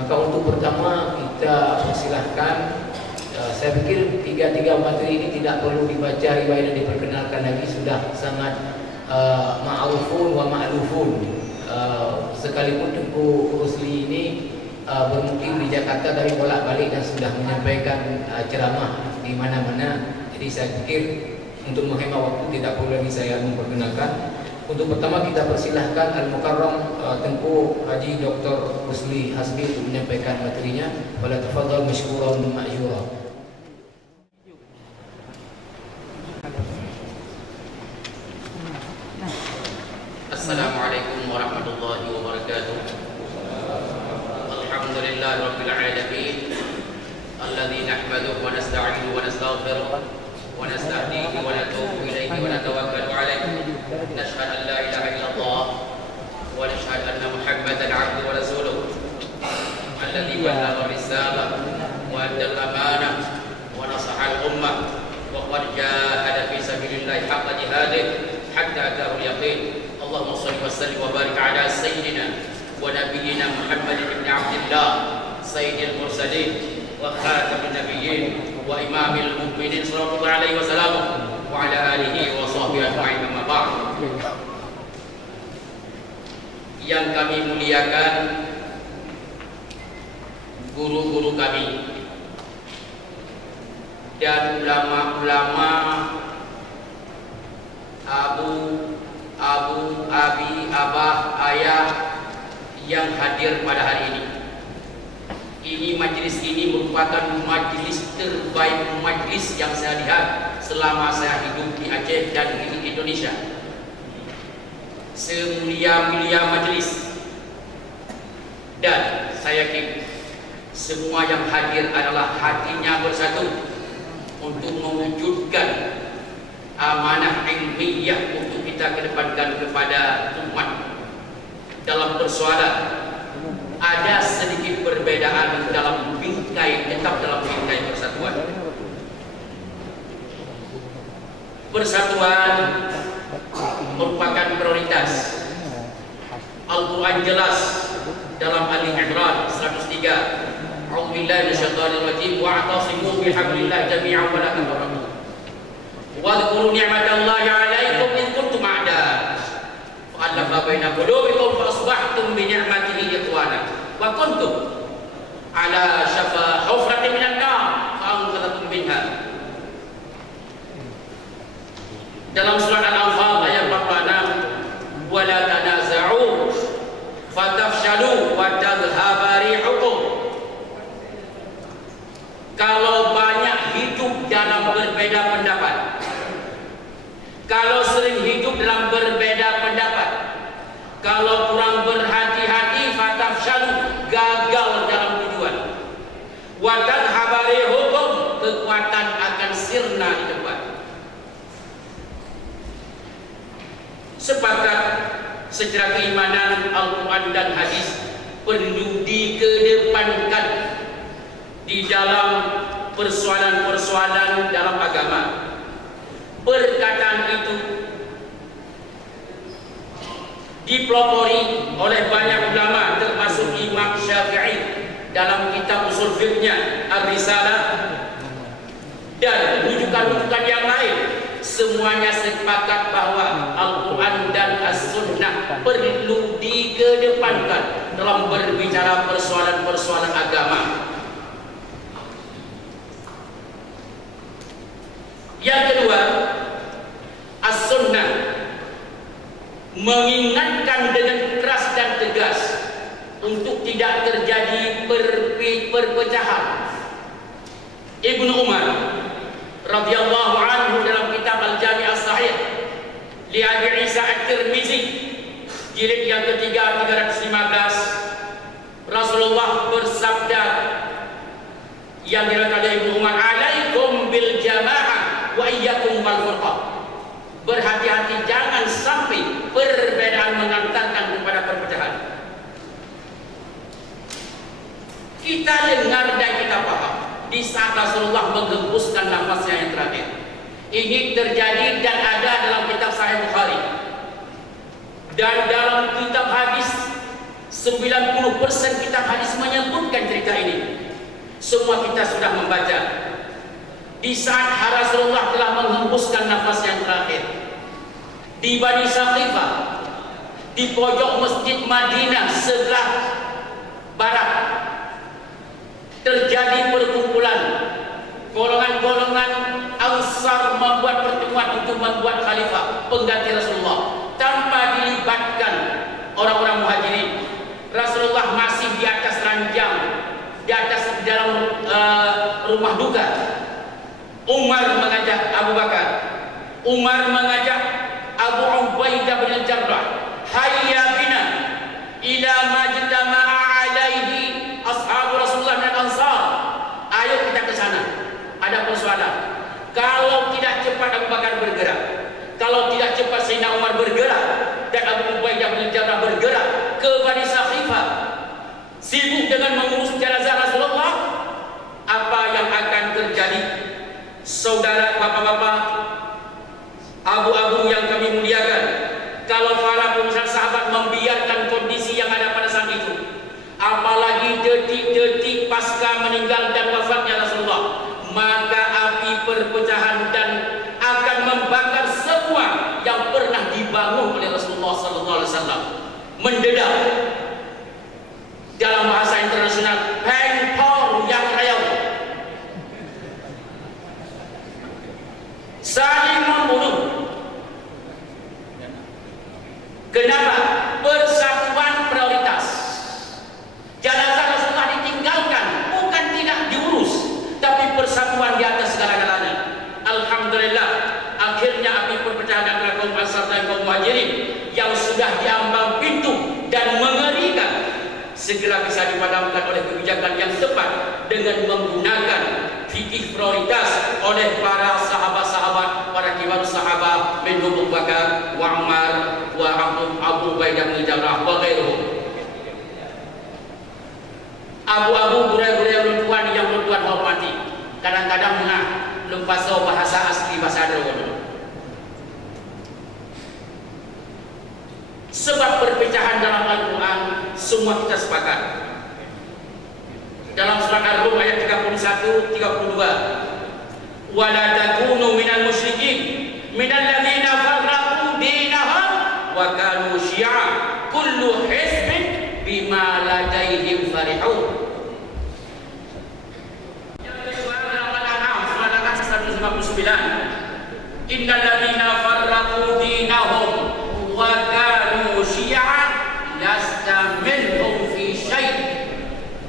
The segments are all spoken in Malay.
Maka untuk pertama kita persilahkan, saya pikir tiga materi ini tidak perlu dibaca riwayat dan diperkenalkan lagi, sudah sangat ma'rufun wa ma'lufun. Sekalipun Tengku Rusli ini bermukim di Jakarta tapi bolak-balik dan sudah menyampaikan ceramah di mana-mana. Jadi saya pikir untuk menghemat waktu tidak perlu lagi saya memperkenalkan. Untuk pertama kita persilahkan Al-Mukarram Tengku Haji Dr. Rusli Hasbi untuk menyampaikan materinya. Wala tafadhal mashkuran ma'jura. Assalamualaikum warahmatullahi wabarakatuh. Alhamdulillah rabbil alamin. Alladzi nahmaduhu wa nasta'inuhu wa nastaghfiruh wa nastahdihi wa natubu ilayhi wa natawakkalu alayhi. Nashhadu an la ilaha illallah wa nashhadu anna Muhammadan 'abduhu wa rasuluh. Alladzi ballagha risalah wa adda al-amanah wa nasaha al-ummah wa qad jahada fi sabilillahi haqqa jihadihi hatta ataahu al-yaqin. Allahumma shalli wa sallim wa barik ala sayyidina wa nabiyyina Muhammad ibn Abdillah sayyidil mursalin wa khatamin nabiyyin wa imamil mu'minin sallallahu alaihi wasallam wa ala alihi wa sahbihi ajma'in, amma ba'd. Yang kami muliakan guru-guru kami dan ulama-ulama, abi, abah, ayah yang hadir pada hari ini. Majelis ini merupakan majelis terbaik majelis yang saya lihat selama saya hidup di Aceh dan di Indonesia. Semulia-mulia majelis, dan saya yakin semua yang hadir adalah hatinya bersatu untuk mewujudkan amanah ilmiah untuk kita kedepankan kepada umat. Dalam persoalan ada sedikit perbedaan dalam bingkai, tetap dalam bingkai persatuan. Persatuan merupakan prioritas. Al-Quran jelas dalam Ali Imran 103, A'udzubillahi minasyaitonir rajim, wa'tasimu bihablillah jami'an wa la tafarraqu. Wadhkuru ni'matallahi 'alaikum id kuntum a'da fa'alafa baina qulubikum fa asbahtum bi ni'matihi ikhwana wa kuntum 'ala syafa hufratin minan nar fa anqadhakum minha. Dalam surat Al-Anfal ayat 46, wa la tanaza'u fatafshalu wa tadhhaba rihukum. Kalau banyak hidup dalam berbeda pendapat, kalau sering hidup dalam berbeda pendapat, kalau kurang berhati-hati, fatafshalu, gagal dalam tujuan, wa tadhhaba rihukum, kekuatan akan sirna di depan. Sepakat secara keimanan Al-Quran dan hadis perlu dikedepankan di dalam persoalan-persoalan dalam agama. Perkataan itu dipelopori oleh banyak ulama termasuk Imam Syafi'i dalam kitab usul fiqhnya Ar-Risalah dan rujukan-rujukan yang lain. Semuanya sepakat bahwa Al-Quran dan As-Sunnah perlu dikedepankan dalam berbicara persoalan-persoalan agama. Yang kedua, As-Sunnah mengingatkan dengan keras dan tegas untuk tidak terjadi perpecahan. Ibnu Umar radhiyallahu anhu dalam kitab Al-Jami' As-Sahih li Abi Isa At-Tirmizi jilid yang ketiga 315, Rasulullah bersabda yang diriwayatkan oleh Ibnu Umar, alaikum bil jamaah wa iyyakum wal furqah. Berhati-hati jangan sampai perbedaan mengantarkan kepada perpecahan. Kita dengar dan kita paham di saat Rasulullah menghembuskan nafasnya yang terakhir. Ini terjadi dan ada dalam kitab Sahih Bukhari dan dalam kitab hadis 90% kitab hadis menyebutkan cerita ini. Semua kita sudah membaca. Di saat Rasulullah telah menghembuskan nafas yang terakhir di Bani Saqifah, di pojok masjid Madinah sebelah barat, terjadi perkumpulan golongan-golongan Ansar membuat pertemuan untuk membuat khalifah pengganti Rasulullah tanpa dilibatkan orang-orang Muhajirin. Rasulullah masih di atas ranjang, di atas dalam rumah duka. Umar mengajak Abu Bakar, Umar mengajak Abu Ubaidah bin Jarrah, hayya bina ila majtama'a alaihi ashabu Rasulullah min Ansar. Ayo kita ke sana. Ada persoalan. Kalau tidak cepat Abu Bakar bergerak, kalau tidak cepat Sayyidina Umar bergerak dan Abu Ubaidah bin Jarrah bergerak ke Bani Saqifah, sibuk dengan mengurus jenazah Rasulullah, apa yang akan terjadi? Saudara, bapak-bapak, abu-abu yang kami muliakan, kalau para pemirsa sahabat membiarkan kondisi yang ada pada saat itu, apalagi detik-detik pasca meninggal dan wafatnya Rasulullah, maka api perpecahan dan akan membakar semua yang pernah dibangun oleh Rasulullah SAW. Mendedak. Dalam bahasa internasional, pengpor yang rayau, saling membunuh. Kenapa? Persatuan prioritas. Jenazah Rasulullah ditinggalkan, bukan tidak diurus, tapi persatuan di atas segala-galanya. Alhamdulillah, akhirnya api perpecahan antara kaum Ansar dan kaum Muhajirin yang sudah diambang pintu dan mengerikan segera bisa dipadamkan oleh kebijakan yang tepat dengan menggunakan fikih prioritas oleh para sahabat-sahabat, para kibar sahabat, minhum Abu Bakar wa Umar wa Abu Ubaidah bin Jarrah wa ghairuhum. Abu-abu burai-burai tuan yang tuan hormati, kadang-kadang lumpasau bahasa asli bahasa Arab. Sebab perpecahan dalam Al-Quran semua kita sepakat. Dalam surat Ar-Rum ayat 31, 32, wa la takunu minal musyrikin minal ladzina farraqu dinahum wa kanu syi'a kullu hizbin bima ladaihim farihun. Innal ladzina farraqu dinahum wa kanu syi'a lasta minhum fi syai'.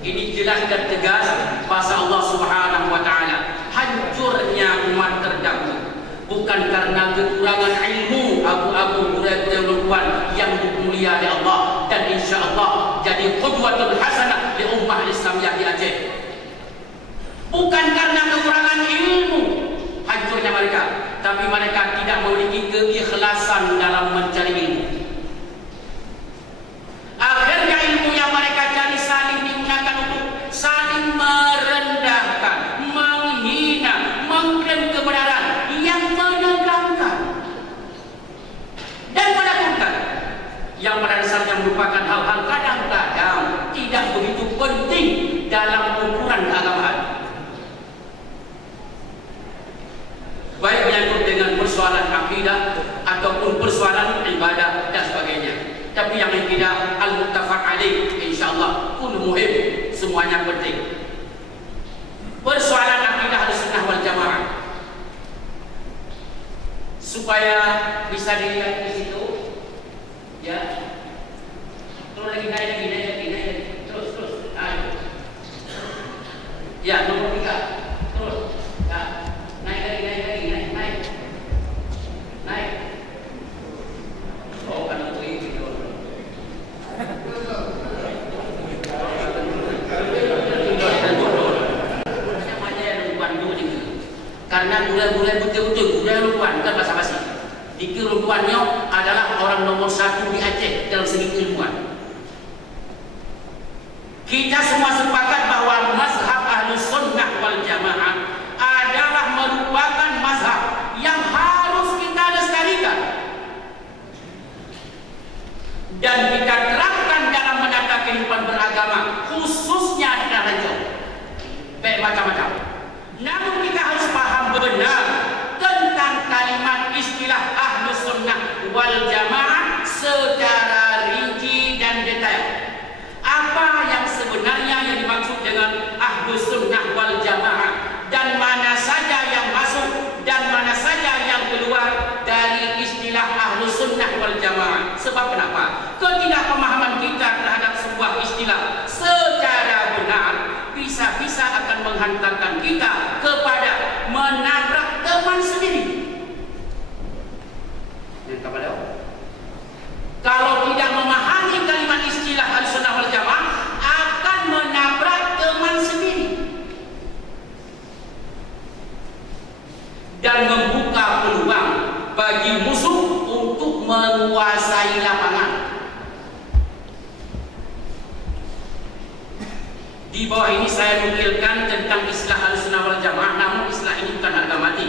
Ini jelas dan tegas bahasa Allah Subhanahu wa taala. Hancurnya umat terdahulu bukan karena kekurangan ilmu abu-abu burai-burai yang dimuliakan oleh Allah dan insyaallah jadi qudwatul hasanah di ummah Islamiyah di Aceh. Bukan karena kekurangan ilmu hancurnya mereka, tapi mereka tidak memiliki keikhlasan dalam mencari ilmu. Akhirnya ilmu yang mereka cari saling digunakan untuk saling merendahkan, menghina, mengklaim kebenaran yang menegangkan dan menakutkan, yang pada dasarnya merupakan hal-hal kadang-kadang tidak begitu penting dalam ukuran keagamaan. Baik menyangkut dengan persoalan akidah ataupun persoalan ibadah dan sebagainya. Tapi yang tidak al-muttafaq alaih, insyaallah kullu muhim, semuanya penting. Persoalan akidah Ahlussunnah wal Jamaah supaya bisa dilihat di situ, ya. Terus lagi naik, terus, ayo. Ya, nomor 3, terus, ya. Naik. Oh, kan itu itu. Karena bulan-bulan betul-betul bulan lukuan, bukan basa-basi. Dikir lukuannya adalah orang nomor 1 di Aceh dalam segi ilmuwan. Kita semua sepakat bahwa mazhab Ahlussunnah wal Jamaah adalah merupakan mazhab yang harus kita lestarikan dan kita terapkan dalam menata wal Jamaah secara rinci dan detail. Apa yang sebenarnya yang dimaksud dengan Ahlus Sunnah wal Jamaah, dan mana saja yang masuk dan mana saja yang keluar dari istilah Ahlus Sunnah wal Jamaah. Sebab kenapa? Ketidakpemahaman kita terhadap sebuah istilah secara benar bisa-bisa akan menghantarkan kita kepada menabrak teman sendiri. Kalau tidak memahami kalimat istilah Ahlus Sunnah wal Jamaah akan menabrak teman sendiri dan membuka peluang bagi musuh untuk menguasai lapangan. Di bawah ini saya nukilkan tentang istilah Ahlus Sunnah wal Jamaah, namun istilah ini bukan harga mati,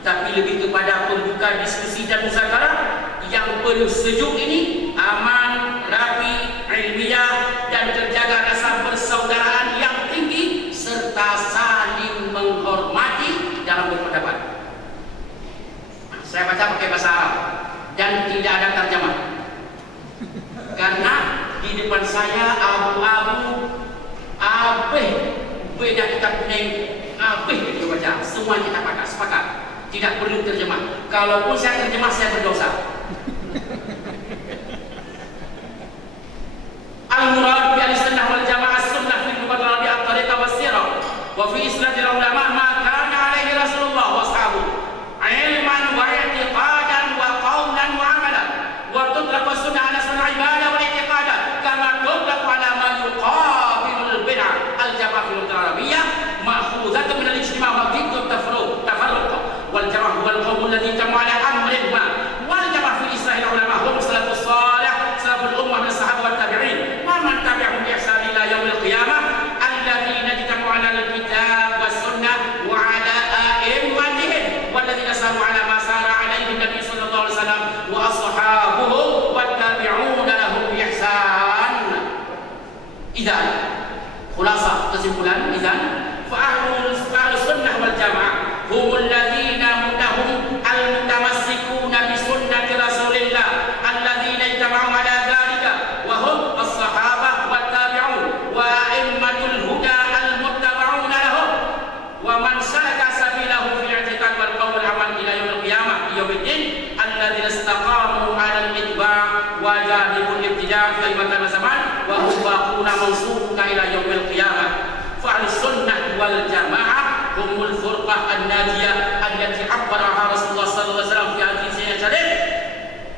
tapi lebih kepada pembuka diskusi dan musyawarah yang penuh sejuk ini, aman, rapi, ilmiah, dan terjaga rasa persaudaraan yang tinggi serta saling menghormati dalam berpendapat. Saya baca pakai bahasa Arab dan tidak ada terjemah karena di depan saya abu-abu beda kitab kuning kita baca, semua kita pakai sepakat, tidak perlu terjemah. Kalaupun saya terjemah saya berdosa. Al-murad bi al-sunnah wal jamaah sunnah fi al-mubadarah bi at-tariqah was-sirah wa fi isnadil ulama ma kana alaihi Rasulullah wa ashabuhu ilman wa i'tiqadan wa qawlan wa amalan wa tutlaqu sunnah ala sunnah ibadah wa i'tiqadan kama tutlaqu ala ma yuqabilul bid'ah al-jamaah fil arabiyyah ma'khudhatun min al-ijtima' wa dhiddu at-tafarruq wal jamaah huwa al-qawm alladhi jama'a ala amrin ma wal jamaah fi isnadil ulama hum salafus salih salaful ummah min sahabat wa tabi'in wa man tabi'ahum bi ihsan ila yaumil qiyamah alladhina jama'a ala al-kitab was sunnah wa ala a'immatihim walladhina saru ala ma sara alaihi nabi sallallahu alaihi wasallam wa ashabuhu wa tabi'una lahum bi ihsan. Idzan khulasah kesimpulan, idzan fa ahlus sunnah wal jamaah humul ladzina mutahum al-mutamassikuna bi sunnati Rasulillah alladzina ijtama'u ala dzalika wa hum as-sahabah wat tabi'un wa a'immatul huda al-muttaba'una lahum wa man salaka sabilahu fil i'tiqad wal qawl wal amal ila yaumil qiyamah yaumiddin alladzina istaqamu ala al-itba' wa jahibul ibtida' fi al zaman wa hum baquna mansubuna ila yaumil qiyamah. Fa al-sunnah wal jamaah humul furqah an-najiyah allati abbaraha Rasulullah sallallahu alaihi wasallam fi haditsnya syarif.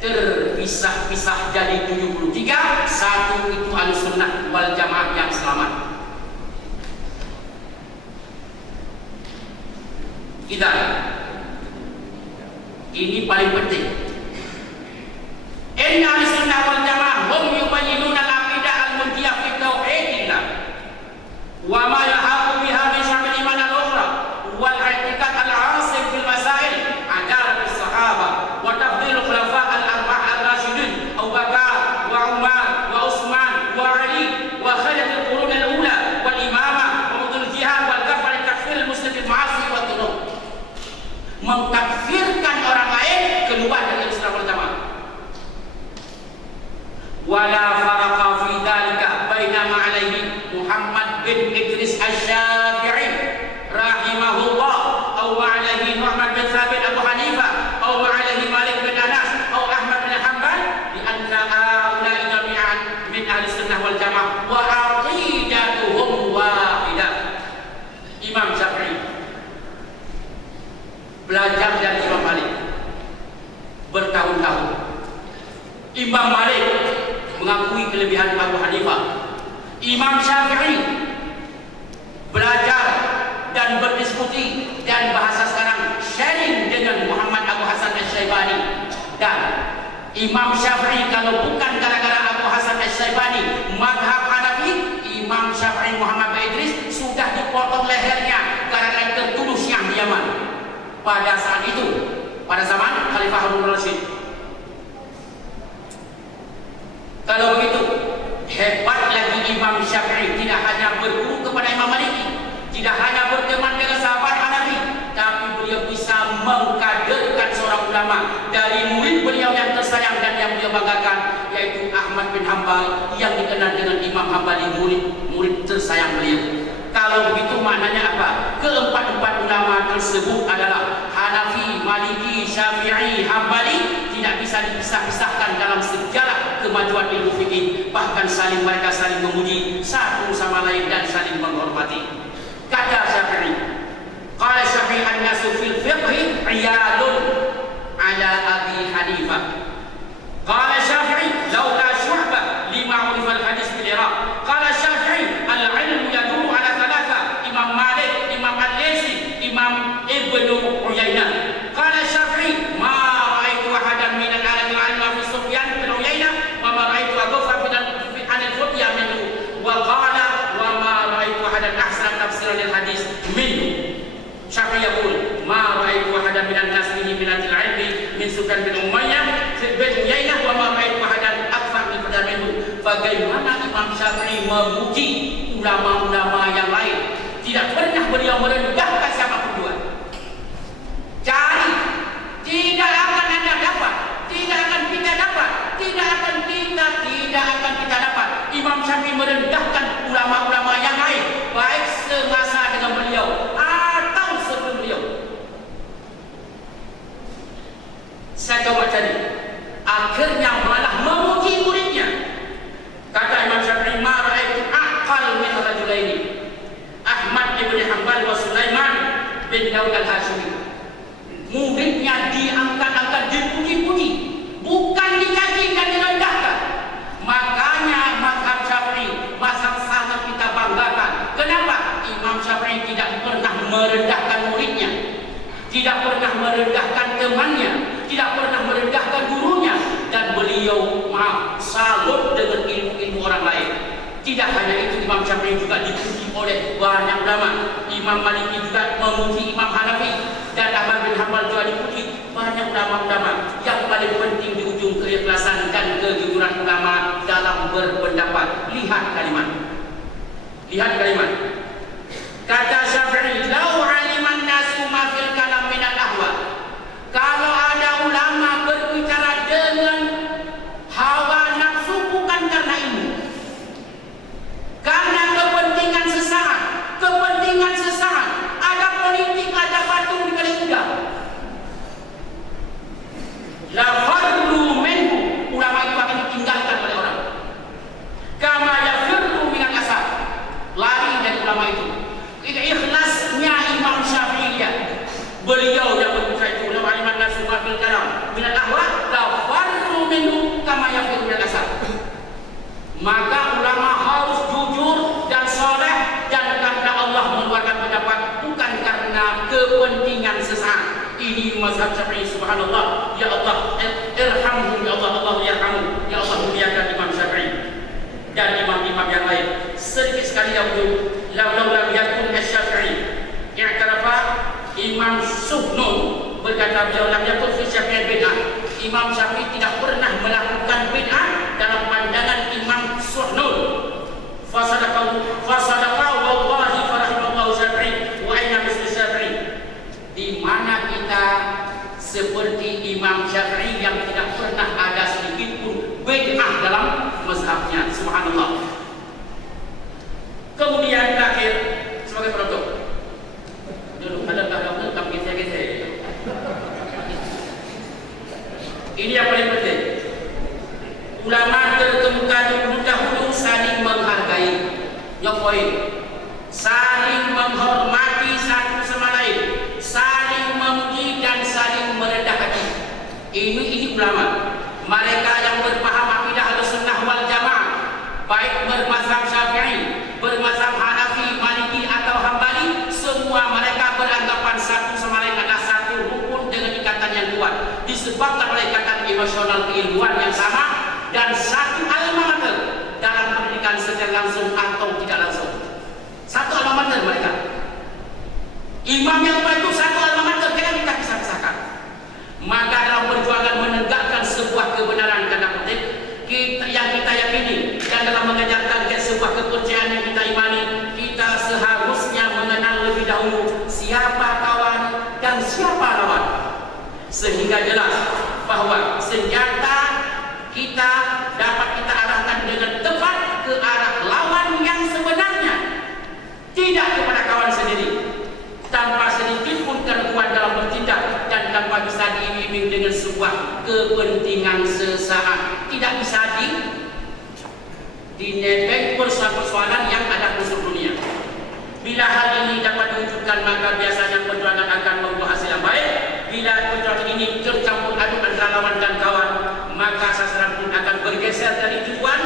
Terpisah-pisah jadi 73, satu itu Ahlus Sunnah wal Jamaah yang selamat. Kita ini paling penting. Inna Ahlus Sunnah wal Jamaah hum yubayyinuna al-aqidah al-munjiyah fi tauhidillah wa ma yahaqu biha min syamil iman al-ukhra wal i'tiqad al-'asim fil masail adalah as-sahabah wa tafdhil khulafa al-arba' ar-rasyidin Abu Bakar wa Umar wa Utsman wa Ali wa khalid al-qurun al-ula wal imamah wa mudul jihad wal kafar takfir al-muslim bil ma'asi wa dhunub. Mengkafirkan orang lain keluar dari Islam wal Jamaah. Wala faraqa fi dhalika baina ma alaihi Muhammad bin Idris Asy-Syafi'i rahimahullah aw ma alaihi Muhammad bin Thabit Abu Hanifah aw ma alaihi Malik bin Anas aw Ahmad bin Hanbal bi anna haula'i jami'an min ahli sunnah wal jamaah wa aqidatuhum wahidah. Imam Syafi'i belajar dari Imam Malik bertahun-tahun. Imam Malik mengakui kelebihan Abu Hanifah. Imam Syafi'i belajar dan berdiskusi dan bahasa sekarang sharing dengan Muhammad Abu Hasan Asy-Syaibani. Dan Imam Syafi'i kalau bukan gara-gara Abu Hasan Asy-Syaibani mazhab Hanafi, Imam Syafi'i Muhammad bin Idris sudah dipotong lehernya gara-gara tertuduh Syiah di Yaman pada saat itu, pada zaman Khalifah Harun al-Rasyid. Kalau begitu, hebat lagi Imam Syafi'i tidak hanya berguru kepada Imam Maliki, tidak hanya berteman dengan sahabat Hanafi, tapi beliau bisa mengkaderkan seorang ulama dari murid beliau yang tersayang Ahmad bin Hanbal yang dikenal dengan Imam Hanbali, murid tersayang beliau. Kalau begitu maknanya apa? Keempat-empat ulama tersebut adalah Hanafi, Maliki, Syafi'i, Hanbali, tidak bisa dipisah-pisahkan dalam sejarah kemajuan ilmu fikih. Bahkan mereka saling memuji satu sama lain dan saling menghormati. Kata Syafi'i, qala Syafi'i an-nasu fil fiqhi iyadun ala Abi Hanifah. Qala Syafi'i laula syu'bah lima ulifal hadis bil Iraq. Qala Syafi'i al-ilmu yaduru ala thalatha, Imam Malik, Imam Al-Laysi, Imam Ibnu Uyainah. Qala Syafi'i ma ra'aitu ahadan min al-alami al-ilma fi Sufyan bin Uyainah wa ma ra'aitu aghfa fi al-futya minhu wa qala wa ma ra'aitu ahadan ahsana tafsiran lil hadis minhu. Syafi'i yaqul ma ra'aitu ahadan min an-nas bihi min al-ilmi min Sufyan bin Umayyah bin Uyainah wa ma ra'aitu ahadan akthar min minhu. Bagaimana Imam Syafi'i memuji ulama-ulama yang lain, tidak pernah beliau merendahkan siapa pun. Cari, tidak akan Anda dapat, tidak akan kita dapat, tidak akan kita dapat. Imam Syafi'i merendahkan ulama-ulama yang lain, baik semasa dengan beliau atau sebelum beliau. Saya coba cari, akhirnya malah memuji muridnya. Kata Imam Syafi'i, ma ra'aitu aqal min rajulaini, Ahmad bin Hanbal wa Sulaiman bin Daud al-Hashimi. Muridnya diangkat-angkat, dipuji-puji, bukan dicaci dan direndahkan. Makanya mazhab Syafi'i mazhab sangat kita banggakan. Kenapa? Imam Syafi'i tidak pernah merendahkan muridnya, tidak pernah merendahkan temannya, tidak pernah merendahkan gurunya, dan beliau salut dengan ilmu-ilmu orang lain. Tidak hanya itu, Imam Syafi'i juga dipuji oleh banyak ulama. Imam Maliki juga memuji Imam Hanafi, dan Ahmad bin Hanbal juga dipuji banyak ulama-ulama. Yang paling penting di ujung keikhlasan dan kejujuran ulama dalam berpendapat. Lihat kalimat. Kata Syafi'i, lau aliman nasu ma fil kalam min al-ahwa. Kalau ada ulama berbicara dengan hawa nafsu, bukan karena ilmu, karena kepentingan sesaat, ada politik, ada patung di balik kuda, la farru minhu, ulama itu akan ditinggalkan oleh orang. Kama yafirru minal asad, lari dari ulama itu. Ikhlasnya Imam Syafi'i, beliau yang berbicara itu, la aliman nasu ma fil kalam min al-ahwa la farru minhu kama yafirru minal asad. Maka ulama harus jujur dan soleh, dan karena Allah mengeluarkan pendapat, bukan karena kepentingan sesaat. Ini mazhab Syafi'i, subhanallah. Ya Allah, irhamhu ya Allah, Allah yarhamu. Ya Allah, muliakan Imam Syafi'i dan imam-imam yang lain. Sedikit sekali yang itu, lam yakun asy-Syafi'i i'tarafa Imam Suhnun berkata, beliau lam yakun fi Syafi'i bid'ah. Imam Syafi'i tidak pernah melakukan bid'ah dalam pandangan Imam Suhnun. Fasadaqa wallahi farahimallahu Syafi'i wa aina misli Syafi'i. Di mana kita seperti Imam Syafi'i yang tidak pernah ada sedikit pun bid'ah dalam mazhabnya, subhanallah. Kemudian terakhir sebagai penutup, dulu ada tak geser-geser. Ini yang paling penting. Ulama terkemuka dahulu saling menghargai, poin, saling menghormati satu sama lain, saling memuji dan saling merendah hati. Ini ulama. Mereka yang berpaham akidah Ahlussunnah wal Jamaah, baik bermazhab Syafi'i, bermazhab Hanafi, Maliki atau Hambali, semua mereka beranggapan satu sama lain adalah satu rukun dengan ikatan yang kuat, disebabkan oleh ikatan emosional keilmuan yang sama dan satu alma mater dalam pendidikan secara langsung atau tidak langsung. Satu alma mater mereka. Imam yang baik itu satu alma mater, jangan kita pisah-pisahkan. Maka dalam perjuangan menegakkan sebuah kebenaran tanda kutip yang kita yakini, dan dalam mengajarkan sebuah kepercayaan yang kita imani, kita seharusnya mengenal lebih dahulu siapa kawan dan siapa lawan, sehingga jelas bahwa senjata kita dapat kita arahkan kepentingan sesaat, tidak bisa dinepek persoalan-persoalan yang ada di seluruh dunia. Bila hal ini dapat diwujudkan, maka biasanya perjuangan akan membuah hasil yang baik. Bila perjuangan ini tercampur aduk antara lawan dan kawan, maka sasaran pun akan bergeser dari tujuan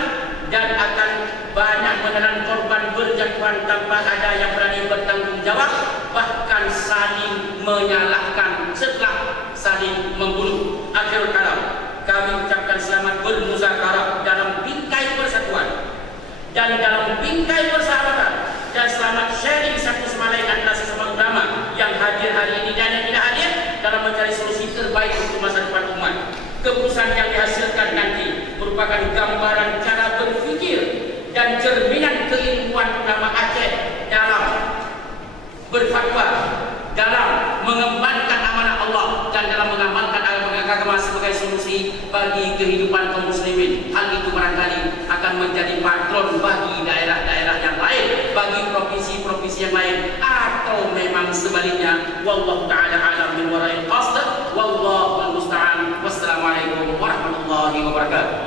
dan akan banyak menelan korban berjatuhan tanpa ada yang berani bertanggung jawab, bahkan saling menyalahkan setelah saling membunuh. Akhirul kalam, kami ucapkan selamat bermuzakarah dalam bingkai persatuan dan dalam bingkai persahabatan, dan selamat sharing satu sama lain antara sesama ulama yang hadir hari ini dan yang tidak hadir dalam mencari solusi terbaik untuk masa depan umat. Keputusan yang dihasilkan nanti merupakan gambaran cara berfikir dan cerminan keilmuan ulama Aceh dalam berfatwa, dalam mengembangkan amanah Allah dan dalam mengamalkan agama sebagai solusi bagi kehidupan kaum muslimin. Hal itu barangkali akan menjadi patron bagi daerah-daerah yang lain, bagi provinsi-provinsi yang lain, atau memang sebaliknya. Wallahu ta'ala alam min wara'il qasd, wallahu al-musta'an. Wassalamualaikum warahmatullahi wabarakatuh.